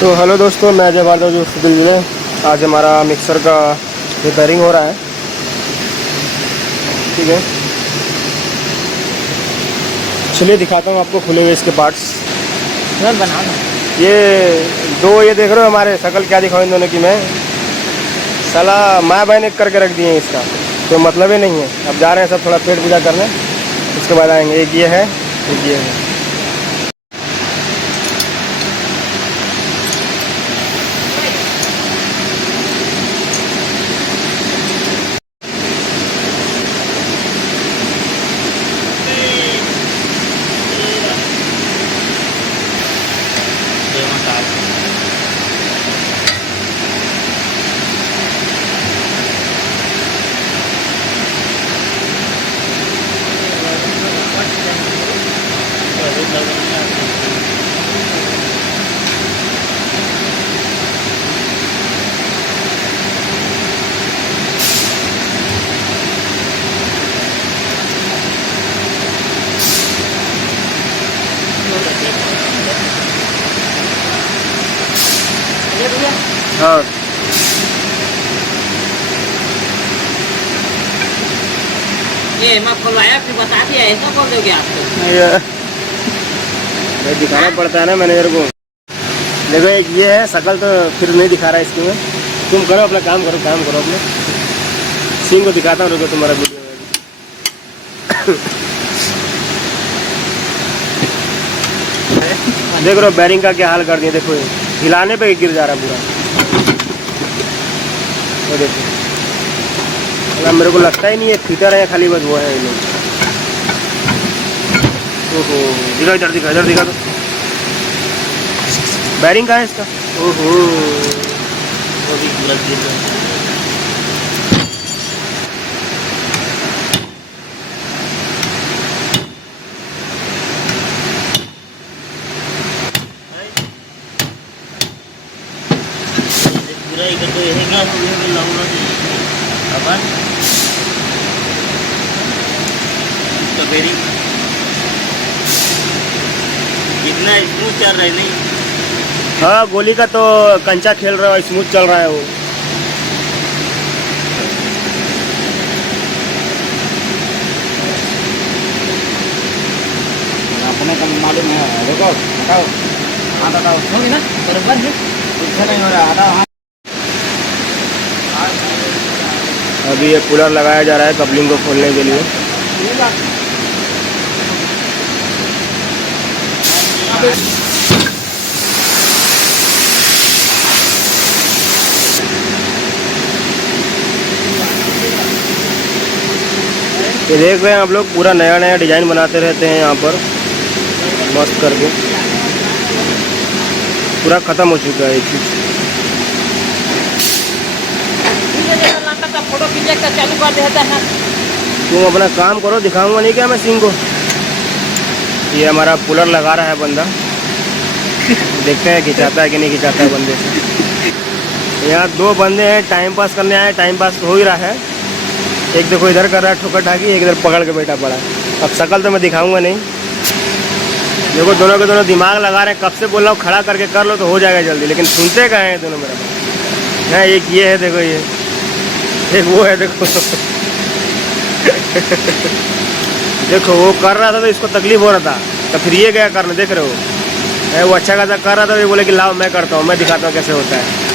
तो हेलो दोस्तों, मैं अजय भारद्वाज जिले। आज हमारा मिक्सर का रिपेयरिंग हो रहा है। ठीक है, चलिए दिखाता हूँ आपको खुले हुए इसके पार्ट्स। बनाओ ना। ये ये देख रहे हो हमारे शकल क्या दिखाओ इन दोनों की। मैं साला माँ बहन एक करके रख दिए इसका, तो मतलब ही नहीं है। अब जा रहे हैं सब थोड़ा पेट पूजा करने, उसके बाद आएंगे। एक ये है, एक ये है। हाँ, ये मैं खुलवाया फिर बता दिया, ऐसा बोल दोगे आपको। ये दिखाना पड़ता है ना मैनेजर को। देखो एक ये है शकल, तो फिर नहीं दिखा रहा इसकी में। तुम करो अपना काम, करो अपने। सीन को दिखाता हूँ, रुको तुम्हारा वीडियो में। देख रहे हो बैरिंग का क्या हाल कर दिया। देखो ये हिलाने पे गिर जा रहा है पूरा। वो देखो, मतलब मेरे को लगता ही नहीं है फिटर है, खाली बस वो है ये लोग। ओहो, इधर दिखा तो बैरिंग का है इसका। ओहो, वो भी पूरा गिर गया। पूरा इधर तो रहेगा, लाऊंगा अपन तो बेरिंग इतना स्मूथ चल रहा है नहीं। हाँ, गोली का तो कंचा खेल रहा है, स्मूथ चल रहा है वो। अपने का मालूम है। देखो बताओ, हाँ बताओ, होगी ना बराबर है, कुछ नहीं हो रहा। हटाओ। अभी ये कूलर लगाया जा रहा है कपलिंग को खोलने के लिए। ये देख रहे हैं आप लोग, पूरा नया नया डिजाइन बनाते रहते हैं यहाँ पर, मस्त करके। पूरा ख़त्म हो चुका है ये चीज़। फोटो खींच का चालू कर देता है। तुम अपना काम करो, दिखाऊंगा नहीं क्या मैं सीन को। ये हमारा कूलर लगा रहा है बंदा, देखते हैं खिंचाता है कि नहीं खिंचाता है बंदे से। यहाँ दो बंदे हैं, टाइम पास करने आए। टाइम पास हो ही रहा है। एक देखो इधर कर रहा है ठोकर ठाकी, एक इधर पकड़ के बैठा पड़ा है। अब शकल तो मैं दिखाऊंगा नहीं। देखो दोनों के दोनों दिमाग लगा रहे हैं। कब से बोल रहा हूँ खड़ा करके कर लो तो हो जाएगा जल्दी, लेकिन सुनते कहाँ हैं दोनों मेरा बात। है एक ये है, देखो ये एक वो है, देखो देखो वो कर रहा था तो इसको तकलीफ हो रहा था, तो फिर ये गया करने। देख रहे हो, वो अच्छा खासा कर रहा था, ये बोले कि लाओ मैं करता हूँ, मैं दिखाता हूँ कैसे होता है।